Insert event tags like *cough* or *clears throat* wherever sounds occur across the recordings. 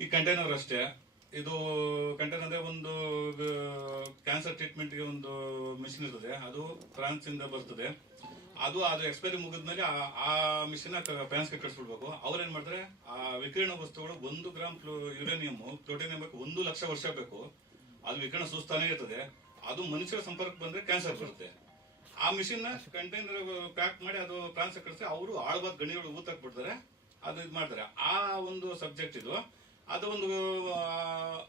ಈ ಕಂಟೈನರ್ ಅಷ್ಟೇ. ಇದು ಕಂಟೈನರ್ ಅಂದ್ರೆ ಒಂದು ಕ್ಯಾನ್ಸರ್ ಟ್ರೀಟ್ಮೆಂಟ್ಗೆ ಒಂದು ಮಿಷಿನ್ ಇರ್ತದೆ. ಅದು ಫ್ರಾನ್ಸ್ ಇಂದ ಬರ್ತದೆ. ಅದು ಅದು ಎಕ್ಸ್ಪೈರಿ ಮುಗಿದ್ಮೇಲೆ ಆ- ಮಿಷಿನ್ ಫ್ರಾನ್ಸ್ಗೆ ಕಟ್ಸ್ಬಿಡ್ಬೇಕು ಅವ್ರು ಏನ್ ಮಾಡ್ತಾರೆ? ಆ ವಿಕಿರಣ ವಸ್ತುಗಳು ಒಂದು ಗ್ರಾಮ್ ಯುರೇನಿಯಂ ಪ್ಲೋಟೇನಿಯಂ ಬೇಕು ಒಂದು ಲಕ್ಷ ವರ್ಷ ಬೇಕು. ಅದು ವಿಕಿರಣ ಸೂಸ್ತಾನೆ ಇರ್ತದೆ. ಅದು ಮನುಷ್ಯರ ಸಂಪರ್ಕ ಬಂದ್ರೆ ಕ್ಯಾನ್ಸರ್ ಬರುತ್ತೆ. ಆ ಮಿಷಿನ್ ಕಂಟೈನರ್ ಪ್ಯಾಕ್ ಮಾಡಿ ಅದು ಫ್ರಾನ್ಸ್ ಕಳಿಸಿ, ಅವರು ಆಳ್ವಾದ ಗಣಿಗಳು ಊತಕ್ ಬಿಡ್ತಾರೆ. ಅದು ಇದು ಮಾಡ್ತಾರೆ. ಆ ಒಂದು ಸಬ್ಜೆಕ್ಟ್ ಇದು. ಅದು ಒಂದು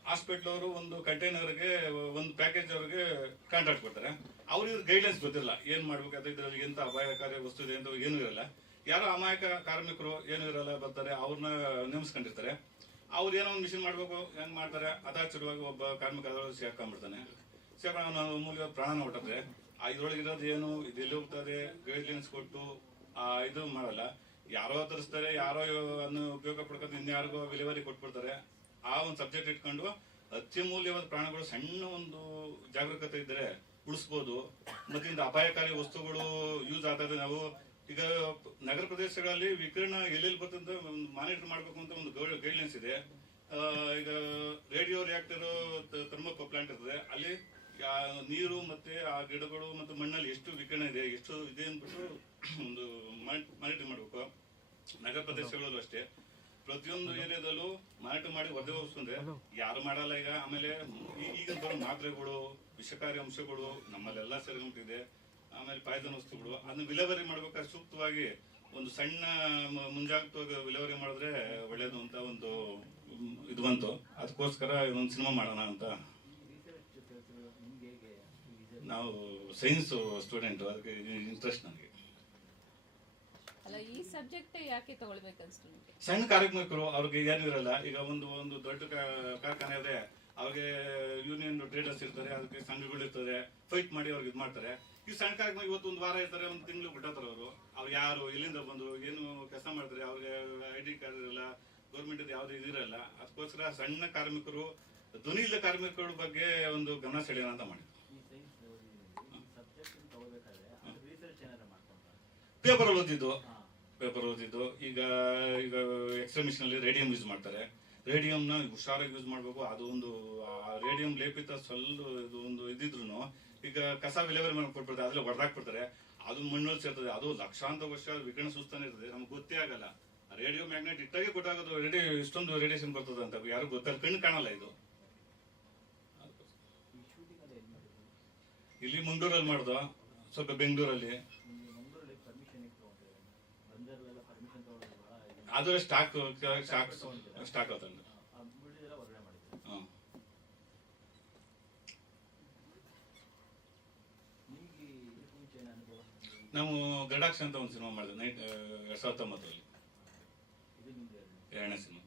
ಹಾಸ್ಪಿಟಲ್ ಅವರು ಒಂದು ಕಂಟೈನರ್ಗೆ ಒಂದು ಪ್ಯಾಕೇಜ್ ಅವ್ರಿಗೆ ಕಾಂಟ್ರಾಕ್ಟ್ ಕೊಡ್ತಾರೆ. ಅವ್ರಿಗೆ ಗೈಡ್ಲೈನ್ಸ್ ಗೊತ್ತಿರಲ್ಲ ಏನ್ ಮಾಡ್ಬೇಕಾದ್ರೆ ಇದರಲ್ಲಿ ಎಂತ ಅಪಾಯಕಾರಿ ವಸ್ತು ಇದೆ ಅಂತ ಏನೂ ಇರಲ್ಲ. ಯಾರೋ ಅಮಾಯಕ ಕಾರ್ಮಿಕರು ಏನೂ ಇರಲ್ಲ, ಬರ್ತಾರೆ, ಅವ್ರನ್ನ ನೇಮಿಸ್ಕೊಂಡಿರ್ತಾರೆ. ಅವ್ರು ಏನೋ ಒಂದು ಮಿಷಿನ್ ಮಾಡಬೇಕು, ಹೆಂಗ್ ಮಾಡ್ತಾರೆ ಅದಾಚರವಾಗಿ ಒಬ್ಬ ಕಾರ್ಮಿಕ ಸೇರ್ಕೊಂಡ್ಬಿಡ್ತಾನೆ ಸೇರ್ಕೊಂಡು ಅವನು ಮೂಲ ಪ್ರಾಣ ಹೊಟ್ಟದ್ರೆ ಆ ಇದ್ರೊಳಗಿರೋದು ಏನು ಇದೆಲ್ಲಿ ಹೋಗ್ತದೆ ಗೈಡ್ಲೈನ್ಸ್ ಕೊಟ್ಟು, ಆ, ಇದು ಮಾಡಲ್ಲ. ಯಾರೋ ತರಿಸ್ತಾರೆ, ಯಾರೋ ಅನ್ನು ಉಪಯೋಗ ಪಡ್ಕೊಂಡು ಇನ್ಯಾರಿಗೋ ವಿಲೇವರಿ ಕೊಟ್ಬಿಡ್ತಾರೆ. ಆ ಒಂದು ಸಬ್ಜೆಕ್ಟ್ ಇಟ್ಕೊಂಡು ಅತ್ಯಮೂಲ್ಯವಾದ ಪ್ರಾಣಗಳು ಸಣ್ಣ ಒಂದು ಜಾಗರೂಕತೆ ಇದ್ದರೆ ಉಳಿಸ್ಬೋದು. ಮತ್ತೆ ಇಂದ ಅಪಾಯಕಾರಿ ವಸ್ತುಗಳು ಯೂಸ್ ಆಗ್ತದೆ. ನಾವು ಈಗ ನಗರ ಪ್ರದೇಶಗಳಲ್ಲಿ ವಿಕಿರಣ ಎಲ್ಲೆಲ್ಲಿ ಬರ್ತಂತ ಮಾನಿಟರ್ ಮಾಡಬೇಕು ಅಂತ ಒಂದು ಗೈಡ್ಲೈನ್ಸ್ ಇದೆ. ಈಗ ರೇಡಿಯೋ ರಿಯಾಕ್ಟರ್ ಥರ್ಮೋಕೋ ಪ್ಲಾಂಟ್ ಇರ್ತದೆ. ಅಲ್ಲಿ ನೀರು ಮತ್ತೆ ಆ ಗಿಡಗಳು ಮತ್ತು ಮಣ್ಣಲ್ಲಿ ಎಷ್ಟು ವಿಕಿರಣ ಇದೆ ಎಷ್ಟು ಇದೆ ಅಂದ್ಬಿಟ್ಟು *clears throat* ಒಂದು ಮಾನಿಟರ್ ಮಾಡಬೇಕು. ನಗರ ಪ್ರದೇಶಗಳಲ್ಲೂ ಅಷ್ಟೇ. ಪ್ರತಿಯೊಂದು ಏರಿಯಾದಲ್ಲೂ ಮಾರಾಟ ಮಾಡಿ ವರದಿ ಹೋಗಿಸ್ಕೊಂಡ್ರೆ ಯಾರು ಮಾಡಲ್ಲ ಈಗ. ಆಮೇಲೆ ಈಗ ಬರೋ ಮಾತ್ರೆಗಳು ವಿಷಕಾರಿ ಅಂಶಗಳು ನಮ್ಮಲ್ಲೆಲ್ಲ ಸೇರಿಕೊಂಡಿದೆ ಆಮೇಲೆ ಪಾಯ್ದನ ವಸ್ತುಗಳು ಅದನ್ನ ವಿಲೇವರಿ ಮಾಡ್ಬೇಕಾದ್ರೆ ಸೂಕ್ತವಾಗಿ ಒಂದು ಸಣ್ಣ ಮುಂಜಾಗ್ರತವಾಗಿ ವಿಲೇವರಿ ಮಾಡಿದ್ರೆ ಒಳ್ಳೇದು ಅಂತ ಒಂದು ಇದು ಬಂತು. ಅದಕ್ಕೋಸ್ಕರ ಒಂದು ಸಿನಿಮಾ ಮಾಡೋಣ ಅಂತ. ನಾವು ಸೈನ್ಸ್ ಸ್ಟೂಡೆಂಟ್ ಅದಕ್ಕೆ ಇಂಟ್ರೆಸ್ಟ್ ನನಗೆ. ಅಲ್ಲ ಈ ಸಬ್ಜೆಕ್ಟ್ ಯಾಕೆ ಸಣ್ಣ ಕಾರ್ಮಿಕರು ಅವ್ರಿಗೆ ಏನಿರಲ್ಲ ಈಗ ಒಂದು ಒಂದು ದೊಡ್ಡ ಕಾರ್ಖಾನೆ ಇದೆ ಅವ್ರಿಗೆ ಯೂನಿಯನ್ ಟ್ರೇಡರ್ಸ್ ಇರ್ತಾರೆ ಅದಕ್ಕೆ ಸಂಘಗಳು ಇರ್ತದೆ ಫೈಟ್ ಮಾಡಿ ಅವ್ರಿಗೆ ಇದು ಮಾಡ್ತಾರೆ. ಈ ಸಣ್ಣ ಕಾರ್ಮಿಕ ಇವತ್ತು ಒಂದು ವಾರ ಇರ್ತಾರೆ ಒಂದು ತಿಂಗಳು ಬಿಟ್ಟತಾರೆ ಅವರು. ಅವ್ರು ಯಾರು ಎಲ್ಲಿಂದ ಬಂದು ಏನು ಕೆಲಸ ಮಾಡ್ತಾರೆ ಅವ್ರಿಗೆ ಐ ಡಿ ಕಾರ್ಡ್ ಇರಲ್ಲ ಗೌರ್ಮೆಂಟ್ ಯಾವುದೇ ಇದಿರಲ್ಲ ಅದಕ್ಕೋಸ್ಕರ ಸಣ್ಣ ಕಾರ್ಮಿಕರು ಧ್ವನಿ ಇಲ್ಲ ಕಾರ್ಮಿಕರ ಬಗ್ಗೆ ಒಂದು ಗಮನ ಸೆಳೆಯೋಣ ಅಂತ ಮಾಡಿ ಪೇಪರ್ ಓದಿದ್ದು. ಪೇಪರ್ ಓದಿದ್ದು. ಈಗ ಈಗ ಎಕ್ಸ್ಟ್ರಾ ಅಲ್ಲಿ ರೇಡಿಯಂ ಯೂಸ್ ಮಾಡ್ತಾರೆ. ರೇಡಿಯಂನ ಹುಷಾರಾಗಿ ಯೂಸ್ ಮಾಡಬೇಕು. ಅದು ಒಂದು ರೇಡಿಯಂ ಲೇಪಿತ ಸ್ವಲ್ಪ ಇದು ಒಂದು ಇದ್ದಿದ್ರು ಈಗ ಕಸ ವಿಲೇವರಿ ಮಾಡಿ ಕೊಟ್ಬಿಡ್ತಾರೆ. ಅದ್ರಲ್ಲಿ ಹೊಡೆದಾಕ್ಬಿಡ್ತಾರೆ ಅದು ಮಣ್ಣಲ್ಲಿ ಸೇರ್ತದೆ. ಅದು ಲಕ್ಷಾಂತರ ವರ್ಷ ವಿಕಿರಣ ಸುಸ್ತಾನೆ ಇರ್ತದೆ. ನಮ್ಗೆ ಗೊತ್ತೇ ಆಗಲ್ಲ. ರೇಡಿಯೋ ಮ್ಯಾಗ್ನೆಟ್ ಇಟ್ಟಾಗೆ ಗೊತ್ತಾಗೋದು ರೇಡಿಯೋ ಇಷ್ಟೊಂದು ರೇಡಿಯೇಷನ್ ಬರ್ತದೆ ಅಂತ ಯಾರು ಗೊತ್ತಲ್ಲ ಕಣ್ಣು ಕಾಣಲ್ಲ ಇದು. ಇಲ್ಲಿ ಮಂಗಳೂರಲ್ಲಿ ಮಾಡ್ದು. ಸ್ವಲ್ಪ ಬೆಂಗಳೂರಲ್ಲಿ. ಅದು ಸ್ಟಾಕ್ ಸ್ಟಾಕ್ ಸ್ಟಾಕ್ ತಗೊಂಡು ಹ್ಮ್ ನಾವು ಗಡಾಕ್ಷ ಅಂತ ಒಂದು ಸಿನಿಮಾ ಮಾಡಿದ್ವಿ ನೈಟ್ ಎರಡ್ ಸಾವಿರದ ಹತ್ತೊಂಬತ್ತರಲ್ಲಿ. ಎರಡನೇ ಸಿನಿಮಾ.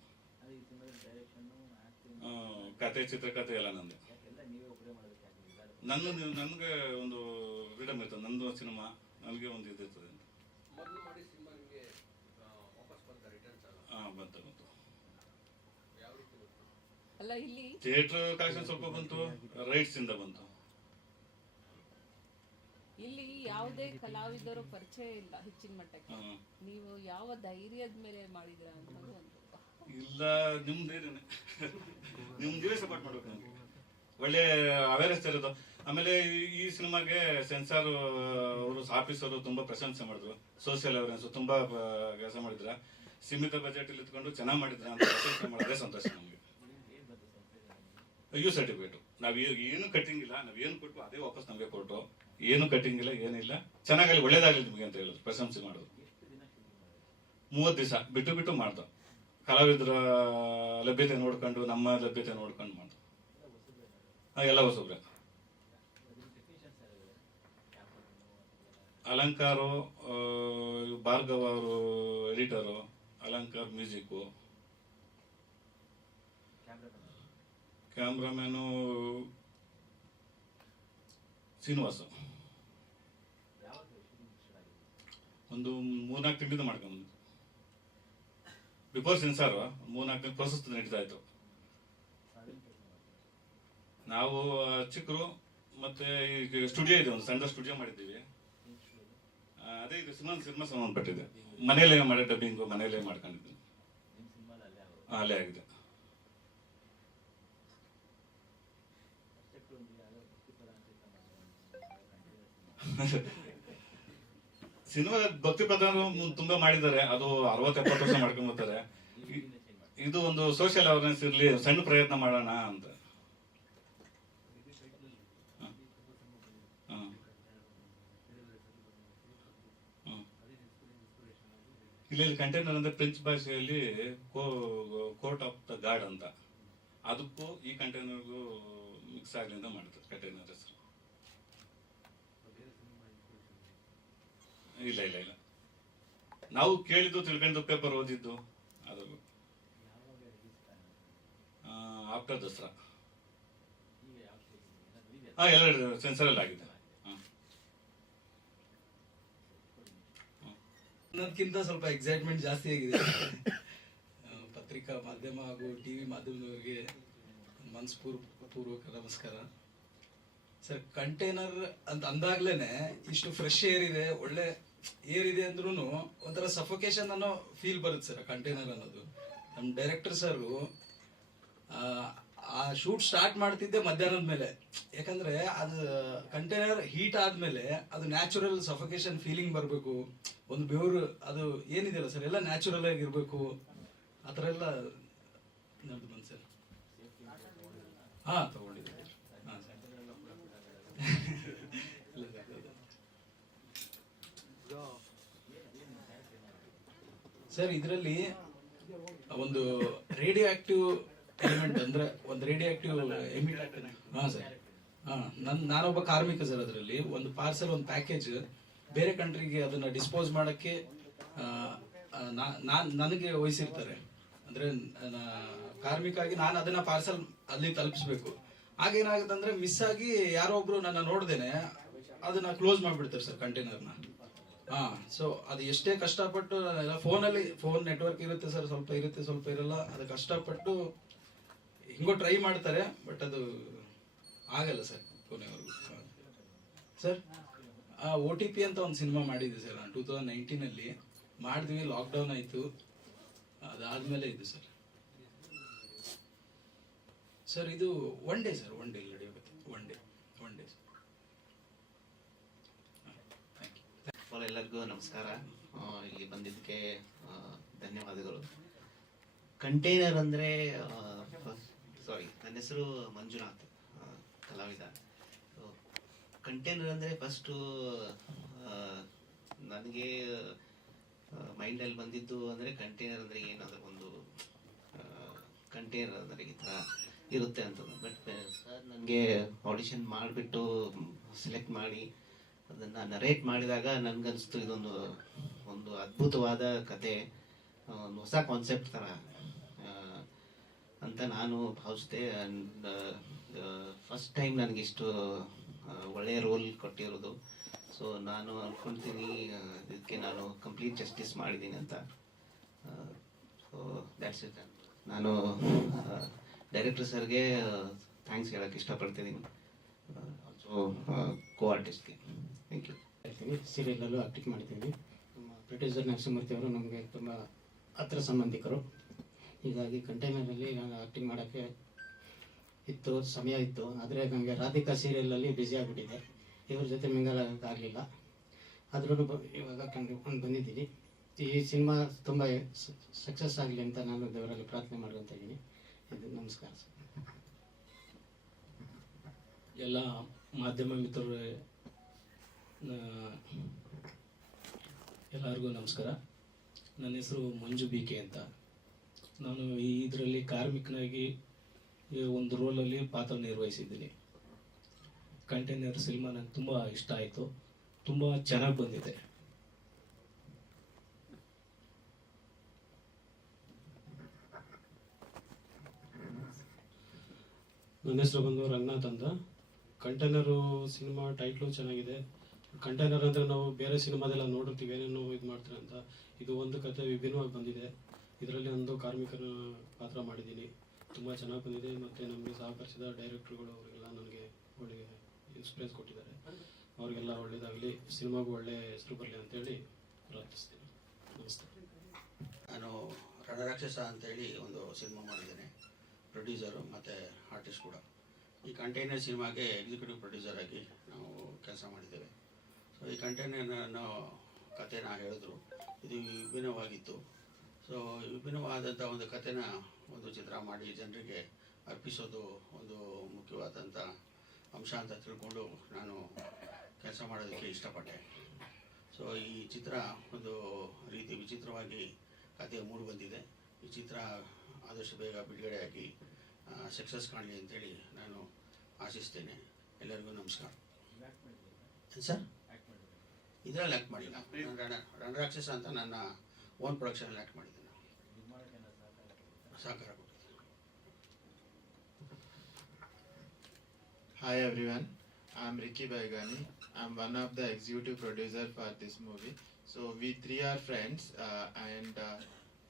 ಕತೆ ಚಿತ್ರಕಥೆ ಎಲ್ಲ ನಂದು. ನನ್ನ ನನಗೆ ಒಂದು ಫ್ರೀಡಮ್ ಇರ್ತದೆ ನಂದು ಸಿನಿಮಾ ನನಗೆ ಒಂದು ಇದು ಇರ್ತದೆ ಅಂತ ಮೊದಲು ಮಾಡಿ ಸಿನಿಮಾ ನಿಮಗೆ ವಾಪಸ್ ಬಂತ ರಿಟರ್ನ್ಸ್ ಅಲ್ಲ ಹಾ ಬಂತು ಅಲ್ಲ ಇಲ್ಲಿ ಥಿಯೇಟರ್ ಕಲೆಕ್ಷನ್ ಸ್ವಲ್ಪ ಬಂತು ರೈಟ್ಸ್ ಇಂದ ಬಂತು. ಇಲ್ಲಿ ಯಾವುದೇ ಕಲಾವಿದರು ಪರಿಚಯ ಇಲ್ಲ ಹೆಚ್ಚಿನ ಮಟ್ಟಕ್ಕೆ. ನೀವು ಯಾವ ಧೈರ್ಯದ ಮೇಲೆ ಮಾಡಿದ್ರ ಇಲ್ಲ ಒಂದು. ಇಲ್ಲ ನಿಮ್ ನಿಮ್ದೇ ಸಪೋರ್ಟ್ ಮಾಡ್ಬೇಕು ನಮ್ಗೆ. ಒಳ್ಳೆ ಅವೇರ್ನೆಸ್ ಇರೋದು. ಆಮೇಲೆ ಈ- ಈ ಸಿನಿಮಾಗೆ ಸೆನ್ಸಾರ್ ಅವರು ಆಫೀಸರು ತುಂಬಾ ಪ್ರಶಂಸೆ ಮಾಡಿದ್ರು. ಸೋಷಿಯಲ್ ಅವೇರ್ನೆಸ್ ತುಂಬಾ ಕೆಲಸ ಮಾಡಿದ್ರ. ಸೀಮಿತ ಬಜೆಟ್ ಇಲ್ಲಿ ಇಟ್ಕೊಂಡು ಚೆನ್ನಾಗಿ ಮಾಡಿದ್ರ ಅಂತ ಮಾಡೋದೇ ಸಂತೋಷ ನಮಗೆ. ಯು ಸರ್ಟಿಫಿಕೇಟ್ ನಾವು ಏನು ಕಟ್ಟಿಂಗ್ ಇಲ್ಲ, ನಾವು ಏನು ಕೊಟ್ಟು ಅದೇ ವಾಪಸ್ ನಮಗೆ ಕೊಟ್ಟು, ಏನು ಕಟ್ಟಿಂಗ್ ಇಲ್ಲ ಏನಿಲ್ಲ ಚೆನ್ನಾಗಲ್ಲಿ ಒಳ್ಳೇದಾಗಲಿ ನಿಮಗೆ ಅಂತ ಹೇಳೋದು, ಪ್ರಶಂಸೆ ಮಾಡೋದು. ಮೂವತ್ತು ದಿವಸ ಬಿಟ್ಟು ಬಿಟ್ಟು ಮಾಡ್ದು. ಕಲಾವಿದರ ಲಭ್ಯತೆ ನೋಡ್ಕೊಂಡು, ನಮ್ಮ ಲಭ್ಯತೆ ನೋಡ್ಕೊಂಡು ಮಾಡ್ದು. ಎಲ್ಲ ಹೊಸಬ್ರೆ. ಅಲಂಕಾರು ಭಾರ್ಗವ ಅವರು editor Alankar music. Cameraman Srinivasa. ಒಂದು ಮೂರ್ನಾಲ್ಕು ತಿಂಗಳಿಂದ ಮಾಡ್ಕೊಂಡು ಬಿಫೋರ್ ಸೆನ್ಸಾರ್, ಮೂರ್ನಾಲ್ಕು ತಿಂಗಳು ಪ್ರಶಸ್ತಿ ನಡೀತಾ ಇತ್ತು. ನಾವು ಚಿಕ್ಕರು ಮತ್ತೆ ಈಗ ಸ್ಟುಡಿಯೋ ಇದೆ, ಒಂದು ಸಣ್ಣ ಸ್ಟುಡಿಯೋ ಮಾಡಿದ್ದೀವಿ. ಅದೇ ಇದು ಸುಮನ್ ಸಿನಿಮಾ ಸಂಬಂಧಪಟ್ಟಿದೆ. ಮನೆಯಲ್ಲೇ ಮಾಡೋ ಡಬ್ಬಿಂಗ್ ಮನೆಯಲ್ಲೇ ಮಾಡ್ಕೊಂಡಿದ್ದೀನಿ. ಅಲ್ಲೇ ಆಗಿದೆ. ಸಿನಿಮಾ ಭಕ್ತಿ ಪ್ರಧಾನ ತುಂಬಾ ಮಾಡಿದ್ದಾರೆ. ಅದು ಅರವತ್ ಎಪ್ಪತ್ತು ವರ್ಷ ಮಾಡ್ಕೊಂಡ್ ಬರ್ತಾರೆ. ಇದು ಒಂದು ಸೋಷಿಯಲ್ ಅವೇರ್ನೆಸ್ ಇರಲಿ, ಸಣ್ಣ ಪ್ರಯತ್ನ ಮಾಡೋಣ ಅಂತ. ಇಲ್ಲಿ ಕಂಟೈನರ್ ಅಂದ್ರೆ ಫ್ರೆಂಚ್ ಭಾಷೆಯಲ್ಲಿ ಕೋರ್ಟ್ ಆಫ್ ದ ಗಾರ್ಡ್ ಅಂತ. ಅದಕ್ಕೂ ಈ ಕಂಟೈನರ್ಗೂ ಮಿಕ್ಸ್ ಆಗಲಿ ಅಂತ ಮಾಡ್ತಾರೆ ಕಂಟೈನರ್ ಹೆಸರು. ಇಲ್ಲ ಇಲ್ಲ ಇಲ್ಲ. ನಾವು ಕೇಳಿದ್ದು ತಿಳ್ಕೊಂಡು ಪೇಪರ್ ಓದಿದ್ದು ಅದು. ಆಫ್ಟರ್ ದಸರಾ. ಹಾ ಎಲ್ಲ ಸೆನ್ಸರ್ ಅಲ್ಲಿ ಆಗಿದೆ ಹಾ. ಅನ್ನೋದಕ್ಕಿಂತ ಸ್ವಲ್ಪ ಎಕ್ಸೈಟ್ಮೆಂಟ್ ಜಾಸ್ತಿ ಆಗಿದೆ. ಪತ್ರಿಕಾ ಮಾಧ್ಯಮ ಹಾಗೂ ಟಿ ವಿ ಮಾಧ್ಯಮದವರಿಗೆ ಮನಸ್ಪೂರ್ ಪೂರ್ವಕ ನಮಸ್ಕಾರ. ಸರ್ ಕಂಟೈನರ್ ಅಂತ ಅಂದಾಗ್ಲೇನೆ ಇಷ್ಟು ಫ್ರೆಶ್ ಏರ್ ಇದೆ, ಒಳ್ಳೆ ಏರ್ ಇದೆ ಅಂದ್ರೂ ಒಂಥರ ಸಫೋಕೇಶನ್ ಅನ್ನೋ ಫೀಲ್ ಬರುತ್ತೆ ಸರ್ ಕಂಟೈನರ್ ಅನ್ನೋದು. ನಮ್ಮ ಡೈರೆಕ್ಟರ್ ಸರ್ ಆ ಶೂಟ್ ಸ್ಟಾರ್ಟ್ ಮಾಡ್ತಿದ್ದೆ ಮಧ್ಯಾಹ್ನದ ಮೇಲೆ. ಯಾಕಂದ್ರೆ ಅದು ಕಂಟೈನರ್ ಹೀಟ್ ಆದ್ಮೇಲೆ ಅದು ನ್ಯಾಚುರಲ್ ಸಫೋಕೇಶನ್ ಫೀಲಿಂಗ್ ಬರಬೇಕು. ಒಂದು ಬೆವರು, ಅದು ಏನಿದೆಯಲ್ಲ ಸರ್ ಎಲ್ಲ ನ್ಯಾಚುರಲ್ ಆಗಿರ್ಬೇಕು ಆ ಥರ ಎಲ್ಲ ನಮ್ದು ಬಂದು ಸರ್ ಹೌದು. ಸರ್ ಇದರಲ್ಲಿ ಒಂದು ರೇಡಿಯೋ ಆಕ್ಟಿವ್ ಎಲಿಮೆಂಟ್ ಅಂದ್ರೆ ಒಂದು ರೇಡಿಯೋ ಆಕ್ಟಿವ್ ಹಾ ಸರ್. ಹಾ, ನನ್, ನಾನೊಬ್ಬ ಕಾರ್ಮಿಕ ಸರ್ ಅದರಲ್ಲಿ. ಒಂದು ಪಾರ್ಸೆಲ್ ಒಂದು ಪ್ಯಾಕೇಜ್ ಬೇರೆ ಕಂಟ್ರಿಗೆ ಅದನ್ನ ಡಿಸ್ಪೋಸ್ ಮಾಡಕ್ಕೆ ನಾನು, ನನಗೆ ವಹಿಸಿರ್ತಾರೆ. ಅಂದ್ರೆ ಕಾರ್ಮಿಕ ಆಗಿ ನಾನು ಅದನ್ನ ಪಾರ್ಸೆಲ್ ಅಲ್ಲಿ ತಲುಪಿಸ್ಬೇಕು. ಆಗೇನಾಗುತ್ತೆ ಅಂದ್ರೆ ಮಿಸ್ ಆಗಿ ಯಾರೋ ಒಬ್ರು ನನ್ನ ನೋಡ್ದೇನೆ, ಅದನ್ನ ಕ್ಲೋಸ್ ಮಾಡಿಬಿಡ್ತಾರೆ ಸರ್ ಕಂಟೈನರ್ನ ಹಾ ಸೊ ಅದು ಎಷ್ಟೇ ಕಷ್ಟಪಟ್ಟು ಫೋನಲ್ಲಿ ಫೋನ್ ನೆಟ್ವರ್ಕ್ ಇರುತ್ತೆ ಸರ್, ಸ್ವಲ್ಪ ಇರುತ್ತೆ, ಸ್ವಲ್ಪ ಇರಲ್ಲ. ಅದು ಕಷ್ಟಪಟ್ಟು ಹಿಂಗೋ ಟ್ರೈ ಮಾಡ್ತಾರೆ ಬಟ್ ಅದು ಆಗಲ್ಲ ಸರ್ ಕೊನೆವರೆಗೂ. ಸರ್ ಓ ಟಿ ಪಿ ಅಂತ ಒಂದು ಸಿನಿಮಾ ಮಾಡಿದ್ದೆ ಸರ್ ನಾನು ಟೂ ತೌಸಂಡ್ ನೈನ್ಟೀನಲ್ಲಿ ಮಾಡಿದ್ವಿ ಲಾಕ್ಡೌನ್ ಆಯಿತು. ಅದಾದಮೇಲೆ ಇದು ಸರ್. ಸರ್ ಇದು one day sir one day ನಡೆಯಬೇಕು one day one day sir ಎಲ್ಲರಿಗೂ ನಮಸ್ಕಾರ. ಇಲ್ಲಿ ಬಂದಿದ್ದಕ್ಕೆ ಧನ್ಯವಾದಗಳು. ಕಂಟೈನರ್ ಅಂದರೆ ಸಾರಿ ನನ್ನ ಹೆಸರು ಮಂಜುನಾಥ್ ಕಲಾವಿದ. ಕಂಟೈನರ್ ಅಂದರೆ ಫಸ್ಟು ನನಗೆ ಮೈಂಡಲ್ಲಿ ಬಂದಿದ್ದು ಅಂದರೆ ಕಂಟೈನರ್ ಅಂದರೆ ಏನಾದರೂ ಒಂದು ಕಂಟೈನರ್ ಅಂದರೆ ಈ ಥರ ಇರುತ್ತೆ ಅಂತ ಬಟ್ ಸರ್ ನನಗೆ ಆಡಿಷನ್ ಮಾಡಿಬಿಟ್ಟು ಸೆಲೆಕ್ಟ್ ಮಾಡಿ, ಅದನ್ನು ನರೇಟ್ ಮಾಡಿದಾಗ ನನಗನ್ನಿಸ್ತು ಇದೊಂದು, ಒಂದು ಅದ್ಭುತವಾದ ಕತೆ ಒಂದು ಹೊಸ ಕಾನ್ಸೆಪ್ಟ್ ಥರ ಅಂತ ನಾನು ಭಾವಿಸಿದೆ. ಆ್ಯಂಡ್ ಫಸ್ಟ್ ಟೈಮ್ ನನಗಿಷ್ಟು ಆ, ಒಳ್ಳೆಯ ರೋಲ್ ಕೊಟ್ಟಿರೋದು. ಸೊ ನಾನು ಅಂದ್ಕೊಳ್ತೀನಿ ಇದಕ್ಕೆ ನಾನು ಕಂಪ್ಲೀಟ್ ಜಸ್ಟಿಸ್ ಮಾಡಿದ್ದೀನಿ ಅಂತ. ಸೊ ದ್ಯಾಟ್ಸ್ ಇಟ್ ನಾನು ಡೈರೆಕ್ಟರ್ ಸರ್ಗೆ ಥ್ಯಾಂಕ್ಸ್ ಹೇಳೋಕ್ಕೆ ಇಷ್ಟಪಡ್ತಿದ್ದೀನಿ. ಆಲ್ಸೋ ಕೋ ಆರ್ಟಿಸ್ಟ್ಗೆ ಥ್ಯಾಂಕ್ ಯು ಹೇಳ್ತೀನಿ. ಸೀರಿಯಲಲ್ಲೂ ಆಕ್ಟಿಂಗ್ ಮಾಡಿದ್ದೀವಿ ನಮ್ಮ ಪ್ರೊಡ್ಯೂಸರ್ ನರಸಿಂಹಮೂರ್ತಿ ಅವರು ನಮಗೆ ತುಂಬ ಹತ್ರ ಸಂಬಂಧಿಕರು. ಹೀಗಾಗಿ ಕಂಟೈನರಲ್ಲಿ ನಾನು ಆಕ್ಟಿಂಗ್ ಮಾಡೋಕ್ಕೆ ಇತ್ತು, ಸಮಯ ಇತ್ತು. ಆದರೆ ನನಗೆ ರಾಧಿಕಾ ಸೀರಿಯಲಲ್ಲಿ ಬ್ಯುಸಿ ಆಗಿಬಿಟ್ಟಿದೆ. ಇವ್ರ ಜೊತೆ ಮಿಂಗಲ್ ಆಗಲಿಲ್ಲ. ಆದ್ರೂ ಇವಾಗ ಕಂಡು, ಬಂದಿದ್ದೀನಿ. ಈ ಸಿನಿಮಾ ತುಂಬ ಸಕ್ಸಸ್ ಆಗಲಿ ಅಂತ ನಾನು ದೇವರಲ್ಲಿ ಪ್ರಾರ್ಥನೆ ಮಾಡ್ಕೊತಾ ಇದು ನಮಸ್ಕಾರ ಸರ್. ಎಲ್ಲ ಮಾಧ್ಯಮ ಮಿತ್ರರು ಎಲ್ಲರಿಗೂ ನಮಸ್ಕಾರ. ನನ್ನ ಹೆಸರು ಮಂಜು ಬಿ ಕೆ ಅಂತ. ನಾನು ಇದರಲ್ಲಿ ಕಾರ್ಮಿಕನಾಗಿ ಒಂದು ರೋಲಲ್ಲಿ ಪಾತ್ರ ನಿರ್ವಹಿಸಿದ್ದೀನಿ. ಕಂಟೈನರ್ ಸಿನಿಮಾ ನನಗೆ ತುಂಬ ಇಷ್ಟ ಆಯಿತು. ತುಂಬ ಚೆನ್ನಾಗಿ ಬಂದಿದೆ. ನನ್ನ ಹೆಸರು ಬಂದು ರಂಗನಾಥ್ ಅಂತ. ಕಂಟೈನರು ಸಿನಿಮಾ ಟೈಟ್ಲು ಚೆನ್ನಾಗಿದೆ. ಕಂಟೈನರ್ ಅಂದರೆ ನಾವು ಬೇರೆ ಸಿನಿಮಾದೆಲ್ಲ ನೋಡಿರ್ತೀವಿ, ಏನೇನೋ ಇದು ಮಾಡ್ತಾರೆ ಅಂತ. ಇದು ಒಂದು ಕತೆ ವಿಭಿನ್ನವಾಗಿ ಬಂದಿದೆ. ಇದರಲ್ಲಿ ಒಂದು ಕಾರ್ಮಿಕರ ಪಾತ್ರ ಮಾಡಿದ್ದೀನಿ. ತುಂಬ ಚೆನ್ನಾಗಿ ಬಂದಿದೆ. ಮತ್ತು ನಮಗೆ ಸಹಕರಿಸಿದ ಡೈರೆಕ್ಟ್ರುಗಳು ಅವರಿಗೆಲ್ಲ ನನಗೆ ಒಳ್ಳೆಯ ಇನ್ಸ್ಪಿರೆನ್ಸ್ ಕೊಟ್ಟಿದ್ದಾರೆ. ಅವರಿಗೆಲ್ಲ ಒಳ್ಳೆಯದಾಗಲಿ ಸಿನಿಮಾಗೂ ಒಳ್ಳೆಯ ಹೆಸರು ಬರಲಿ ಅಂತೇಳಿ ಪ್ರಾರ್ಥಿಸ್ತೀನಿ. ನಮಸ್ತೆ. ನಾನು ರಣರಾಕ್ಷಸ ಅಂತೇಳಿ ಒಂದು ಸಿನಿಮಾ ಮಾಡಿದ್ದೇನೆ. ಪ್ರೊಡ್ಯೂಸರು ಮತ್ತು ಆರ್ಟಿಸ್ಟ್ ಕೂಡ. ಈ ಕಂಟೈನರ್ ಸಿನಿಮಾಗೆ ಎಕ್ಸಿಕ್ಯೂಟಿವ್ ಪ್ರೊಡ್ಯೂಸರ್ ಆಗಿ ನಾವು ಕೆಲಸ ಮಾಡಿದ್ದೇವೆ. ಸೊ ಈ ಕಂಟೈನರ್ನ ನಾನು ಹೇಳಿದ್ರು. ಇದು ವಿಭಿನ್ನವಾಗಿತ್ತು. ಸೊ ವಿಭಿನ್ನವಾದಂಥ ಒಂದು ಕಥೆನ ಒಂದು ಚಿತ್ರ ಮಾಡಿ ಜನರಿಗೆ ಅರ್ಪಿಸೋದು ಒಂದು ಮುಖ್ಯವಾದಂಥ ಅಂಶ ಅಂತ ತಿಳ್ಕೊಂಡು ನಾನು ಕೆಲಸ ಮಾಡೋದಕ್ಕೆ ಇಷ್ಟಪಟ್ಟೆ. ಸೊ ಈ ಚಿತ್ರ ಒಂದು ರೀತಿ ವಿಚಿತ್ರವಾಗಿ ಕತೆ ಮೂಡಿ ಬಂದಿದೆ. ಈ ಚಿತ್ರ ಆದಷ್ಟು ಬೇಗ ಬಿಡುಗಡೆಯಾಗಿ ಸಕ್ಸಸ್ ಕಾಣಲಿ ಅಂತೇಳಿ ನಾನು ಆಶಿಸ್ತೇನೆ. ಎಲ್ಲರಿಗೂ ನಮಸ್ಕಾರ. ಸರ್? ಇದರಲ್ಲಿ ಆ್ಯಕ್ಟ್ ಮಾಡಿಲ್ಲ. ರಣರಾಕ್ಷಸ ಅಂತ ನನ್ನ ಓನ್ ಪ್ರೊಡಕ್ಷನಲ್ಲಿ ಆ್ಯಕ್ಟ್ ಮಾಡಿದ್ದೇನೆ ಸಹಕಾರ ಕೊಟ್ಟಿದ್ದೆ Hi everyone, I'm Ricky Baigani. I'm one of the executive producer for this movie. So we three are friends uh, and uh,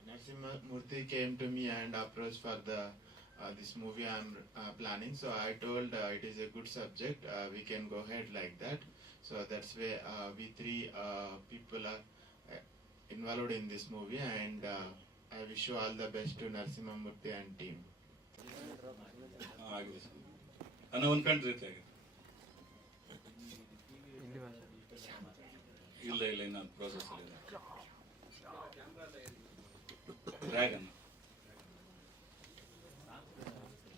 Narasimha Murthy came to me and approached for the uh, this movie I'm uh, planning. So I told uh, it is a good subject. Uh, we can go ahead like that. So that's why uh, we three uh, people are uh, involved in this movie and uh, I wish you all the best to Narasimha Murthy and team. ಆಗಿದೆ ಅನ್ನೋ ರೀತಿ ಆಗಿದೆ ಇಲ್ಲ ಇಲ್ಲ ಇನ್ನು process ಇದೆ dragon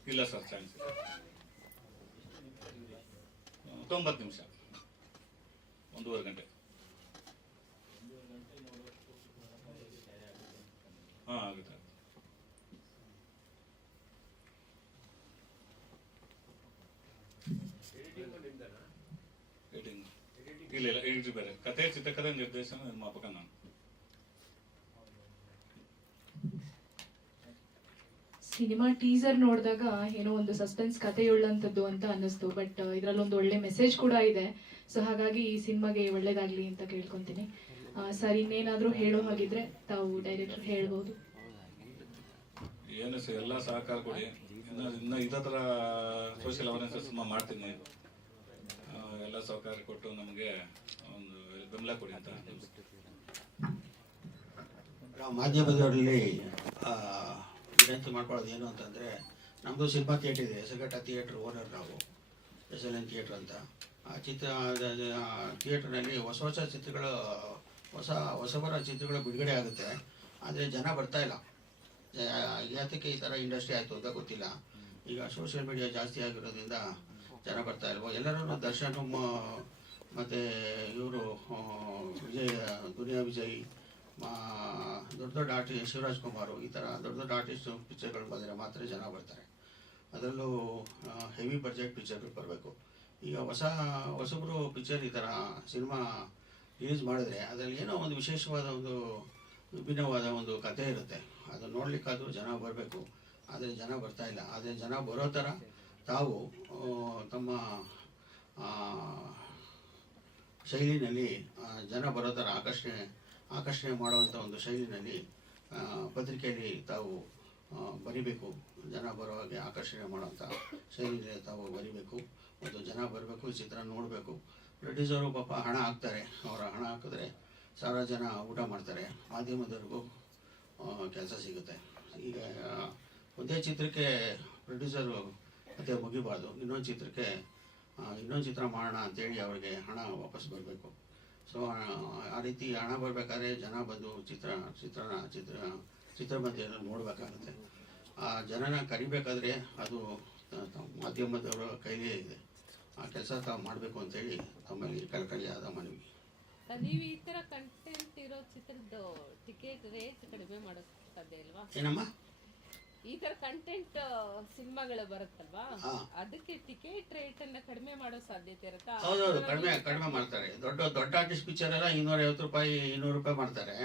ಇಲ್ಲ sir chance ತೊಂಬತ್ತು ನಿಮಿಷ ಒಂದೂವರೆ ಗಂಟೆ ಆಗುತ್ತೆ ಎಡಿಟಿಂಗ್ ಇಲ್ಲ ಇಲ್ಲ ಬೇರೆ. ಕಥೆ, ಚಿತ್ರಕಥೆ ನಿರ್ದೇಶನ ನಾನು. ಸಿನಿಮಾ ಟೀಸರ್ ನೋಡಿದಾಗ ಏನೋ ಒಂದು ಸಸ್ಪೆನ್ಸ್ ಕಥೆಯುಳ್ಳಂಥದ್ದು ಅಂತ ಅನ್ನಿಸ್ತು, ಬಟ್ ಇದರಲ್ಲಿ ಒಂದು ಒಳ್ಳೆ ಮೆಸೇಜ್ ಕೂಡ ಇದೆ. ಸೊ, ಹಾಗಾಗಿ ಈ ಸಿನಿಮಾಗೆ ಒಳ್ಳೇದಾಗ್ಲಿ ಅಂತ ಕೇಳ್ಕೊಂತೀನಿ. ಸರ್ ಇನ್ನೇನಾದ್ರೂ ಹೇಳೋ ಹಾಗಿದ್ರೆ ತಾವು ಡೈರೆಕ್ಟರ್ ಹೇಳ್ಬೋದು. ಏನು ಸರ್ ಎಲ್ಲ ಸಹಕಾರ ಕೊಡಿ. ಇನ್ನು ಇದೇ ಥರ ಸೋಷಿಯಲ್ ಅವೇರ್ನೆಸ್ ತುಂಬ ಮಾಡ್ತೀನಿ. ಎಲ್ಲ ಸಹಕಾರ ಕೊಟ್ಟು ನಮಗೆ ಒಂದು ಬೆಂಬಲ ಕೊಡಿ ಅಂತ ನಾವು ಮಾಧ್ಯಮದವರಲ್ಲಿ ಆ, ವಿನಂತಿ ಮಾಡ್ಕೊಳ್ಳೋದು ಏನು ಅಂತಂದರೆ ನಮ್ಮದು ಸಿನಿಮಾ ಥಿಯೇಟರ್ ಇದೆ ಹೆಸರುಘಟ್ಟ ಥಿಯೇಟ್ರ್ ಓನರ್ ನಾವು ಎಸ್ ಎಲ್ ಎನ್ ಥಿಯೇಟ್ರ್ ಅಂತ ಆ ಚಿತ್ರ ಥಿಯೇಟ್ರ್ನಲ್ಲಿ ಹೊಸ ಹೊಸ ಚಿತ್ರಗಳು ಹೊಸ ಹೊಸಬರ ಚಿತ್ರಗಳು ಬಿಡುಗಡೆ ಆಗುತ್ತೆ. ಆದರೆ ಜನ ಬರ್ತಾ ಇಲ್ಲ. ಯಾತಕ್ಕೆ ಈ ಥರ ಇಂಡಸ್ಟ್ರಿ ಆಯಿತು ಅಂತ ಗೊತ್ತಿಲ್ಲ. ಈಗ ಸೋಷಿಯಲ್ ಮೀಡಿಯಾ ಜಾಸ್ತಿ ಆಗಿರೋದ್ರಿಂದ ಜನ ಬರ್ತಾ ಇಲ್ವೋ? ಎಲ್ಲರೂ ದರ್ಶನ್ ಮತ್ತು ಇವರು ವಿಜಯ್, ದುನಿಯಾ ವಿಜಯ್ ದೊಡ್ಡ ದೊಡ್ಡ ಆರ್ಟಿಸ್ಟ್ ಶಿವರಾಜ್ ಕುಮಾರ್, ಈ ಥರ ದೊಡ್ಡ ದೊಡ್ಡ ಆರ್ಟಿಸ್ಟ್ ಪಿಕ್ಚರ್ಗಳು ಬಂದರೆ ಮಾತ್ರ ಜನ ಬರ್ತಾರೆ. ಅದರಲ್ಲೂ ಹೆವಿ ಬಜೆಟ್ ಪಿಕ್ಚರ್ಗಳು ಬರಬೇಕು. ಈಗ ಹೊಸ, ಹೊಸಬ್ರು ಪಿಕ್ಚರ್ ಈ ಥರ ಸಿನಿಮಾ ರಿಲೀಸ್ ಮಾಡಿದ್ರೆ ಅದರಲ್ಲಿ ಏನೋ ಒಂದು ವಿಶೇಷವಾದ ಒಂದು ವಿಭಿನ್ನವಾದ ಒಂದು ಕಥೆ ಇರುತ್ತೆ. ಅದು ನೋಡಲಿಕ್ಕಾದರೂ ಜನ ಬರಬೇಕು. ಆದರೆ ಜನ ಬರ್ತಾ ಇಲ್ಲ. ಆದರೆ ಜನ ಬರೋ ಥರ ತಾವು ತಮ್ಮ ಶೈಲಿನಲ್ಲಿ ಜನ ಬರೋ ಥರ ಆಕರ್ಷಣೆ ಆಕರ್ಷಣೆ ಮಾಡುವಂಥ ಒಂದು ಶೈಲಿನಲ್ಲಿ ಪತ್ರಿಕೆಯಲ್ಲಿ ತಾವು ಬರಿಬೇಕು. ಜನ ಬರೋ ಹಾಗೆ ಆಕರ್ಷಣೆ ಮಾಡುವಂಥ ಶೈಲಿನಲ್ಲಿ ತಾವು ಬರಿಬೇಕು. ಮತ್ತು ಜನ ಬರಬೇಕು ಚಿತ್ರ ನೋಡಬೇಕು. ಪ್ರೊಡ್ಯೂಸರು ಪಾಪ ಹಣ ಹಾಕ್ತಾರೆ. ಅವರ ಹಣ ಹಾಕಿದ್ರೆ ಸಾವಿರ ಜನ ಊಟ ಮಾಡ್ತಾರೆ. ಮಾಧ್ಯಮದವ್ರಿಗೂ ಕೆಲಸ ಸಿಗುತ್ತೆ. ಈಗ, ಒಂದೇ ಚಿತ್ರಕ್ಕೆ ಪ್ರೊಡ್ಯೂಸರು ಮತ್ತೆ ಮುಗಿಬಾರ್ದು. ಇನ್ನೊಂದು ಚಿತ್ರಕ್ಕೆ ಇನ್ನೊಂದು ಚಿತ್ರ ಮಾಡೋಣ ಅಂತೇಳಿ ಅವರಿಗೆ ಹಣ ವಾಪಸ್ ಬರಬೇಕು. ಸೊ ಆ ರೀತಿ ಹಣ ಬರಬೇಕಾದ್ರೆ ಜನ ಬಂದು ಚಿತ್ರ ಚಿತ್ರ ಚಿತ್ರ ಚಿತ್ರಮಂದಿರ ನೋಡಬೇಕಾಗುತ್ತೆ. ಆ ಜನನ ಕರಿಬೇಕಾದ್ರೆ ಅದು ಮಾಧ್ಯಮದವರ ಕೈಲೇ ಇದೆ. ಆ ಕೆಲಸ ತಾವು ಮಾಡಬೇಕು ಅಂತೇಳಿ ತಮ್ಮಲ್ಲಿ ಆದ ಮನವಿ. ನೀವು ಈ ತರ ಕಂಟೆಂಟ್ ಇರೋ ಚಿತ್ರದ ಟಿಕೆಟ್ ರೇಟ್ ಕಡಿಮೆ ಮಾಡೋಕ್ ಸಾಧ್ಯ ಇಲ್ವಾ? ಏನಮ್ಮ? ಈ ತರ ಕಂಟೆಂಟ್ ಸಿನಿಮಾಗಳು ಬರುತ್ತಲ್ವಾ? ಅದಕ್ಕೆ ಟಿಕೆಟ್ ರೇಟ್ ಅನ್ನ ಕಡಿಮೆ ಮಾಡೋ ಸಾಧ್ಯತೆ ಇರುತ್ತಾ? ಹೌದೌದು ಕಡಿಮೆ ಕಡಿಮೆ ಮಾಡ್ತಾರೆ. ದೊಡ್ಡ ದೊಡ್ಡ ಆರ್ಟಿಸ್ಟ್ ಪಿಕ್ಚರ್ ಎಲ್ಲ ಇನ್ನೂರ ಐವತ್ತು ರೂಪಾಯಿ ಇನ್ನೂರು ರೂಪಾಯಿ ಮಾಡ್ತಾರೆ.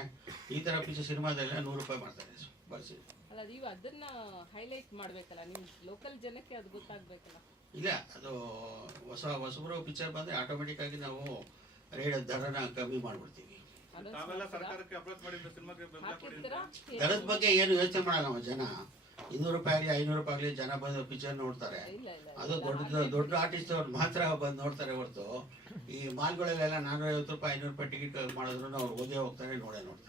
ಈ ಥರ ಪಿಕ್ಚರ್ ಸಿನಿಮಾದೆಲ್ಲ ನೂರು ರೂಪಾಯಿ ಮಾಡ್ತಾರೆ. ಬಳಸಿ ಅಲ್ಲ ನೀವು ಅದನ್ನ ಹೈಲೈಟ್ ಮಾಡ್ಬೇಕಲ್ಲ ನಿಮ್ ಲೋಕಲ್ ಜನಕ್ಕೆ ಅದು ಗೊತ್ತಾಗ್ಬೇಕಲ್ಲ. ಇಲ್ಲ ಅದು ಹೊಸ ಹೊಸಬರ ಪಿಕ್ಚರ್ ಬಂದ್ರೆ ಆಟೋಮೆಟಿಕ್ ಆಗಿ ನಾವು ರೇಟ್ ದರನ ಕಮ್ಮಿ ಮಾಡ್ಬಿಡ್ತೀವಿ. ದರದ ಬಗ್ಗೆ ಏನು ಯೋಚನೆ ಮಾಡಲ್ಲ ನಾವು ಜನ. ಇನ್ನೂರು ರೂಪಾಯಿ ಆಗಲಿ ಐನೂರು ರೂಪಾಯಿ ಆಗಲಿ ಜನ ಬಂದು ಪಿಕ್ಚರ್ ನೋಡ್ತಾರೆ. ಇಲ್ಲ ಇಲ್ಲ ಅದು ದೊಡ್ಡ ದೊಡ್ಡ ಆರ್ಟಿಸ್ಟ್ ಅವ್ರು ಮಾತ್ರ ಬಂದು ನೋಡ್ತಾರೆ ಹೊರತು. ಈ ಮಾಲ್ಗಳಲ್ಲೆಲ್ಲ ನಾನೂರೈವತ್ತು ಐವತ್ತು ರೂಪಾಯಿ ಐನೂರು ರೂಪಾಯಿ ಟಿಕೆಟ್ ಮಾಡಿದ್ರು ಅವ್ರು ಓದೇ ಹೋಗ್ತಾರೆ ನೋಡೇ ನೋಡ್ತಾರೆ.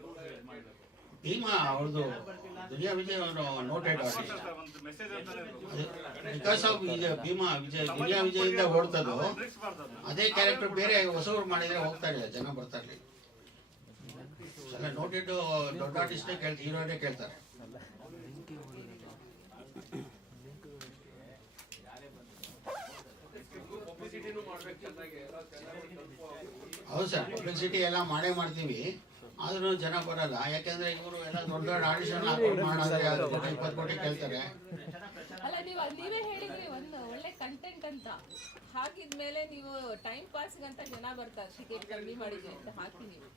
ಭೀಮಾ ಅವ್ರದ್ದು ದುನಿಯಾ ವಿಜಯ್ ಅವರು ನೋಟೆಡ್ ಆರ್ಟಿಸ್ಟ್ ಬಿಕಾಸ್ ಆಫ್ ಈಗ ಭೀಮಾ ವಿಜಯ್ ದುನಿಯಾ ವಿಜಯಿಂದ ಓಡ್ತದ್ದು ಅದೇ ಕ್ಯಾರೆಕ್ಟರ್ ಬೇರೆ ಹೊಸವ್ರು ಮಾಡಿದ್ರೆ ಹೋಗ್ತಾ ಇಲ್ಲ ಜನ ಬರ್ತಾ ಅಲ್ಲ ಎಲ್ಲ ನೋಟೆಡ್ ದೊಡ್ಡ ಆರ್ಟಿಸ್ಟೇ ಕೇಳ್ತಾರೆ ಹೀರೋನೇ ಕೇಳ್ತಾರೆ. ಹೌದು ಸರ್ ಪಬ್ಲಿಸಿಟಿ ಎಲ್ಲ ಮಾಡೇ ಮಾಡ್ತೀವಿ. ಆದ್ರೂ ಜನ ಬರಲ್ಲ. ಯಾಕೆಂದ್ರೆ ಇವರು ಎಲ್ಲ ದೊಡ್ಡ ದೊಡ್ಡ ಆಡಿಷನ್ ಹಾಕೊಂಡು ಮಾಡಿದ್ರೆ ಇಪ್ಪತ್ತು ಕೋಟಿ ಕೇಳ್ತಾರೆ. ಅಲ್ಲ ನೀವು ನೀವೇ ಹೇಳಿದ್ರಿ ಒಂದು ಒಳ್ಳೆ ಕಂಟೆಂಟ್ ಅಂತ. ಹಾಕಿದ್ಮೇಲೆ ನೀವು ಟೈಮ್ ಪಾಸ್ಗಂತ ಜನ ಬರ್ತಾರೆ. ಟಿಕೆಟ್ ಕಮ್ಮಿ ಮಾಡಿದ್ರಿ ಅಂತ ಹಾಕಿ ನೀವು.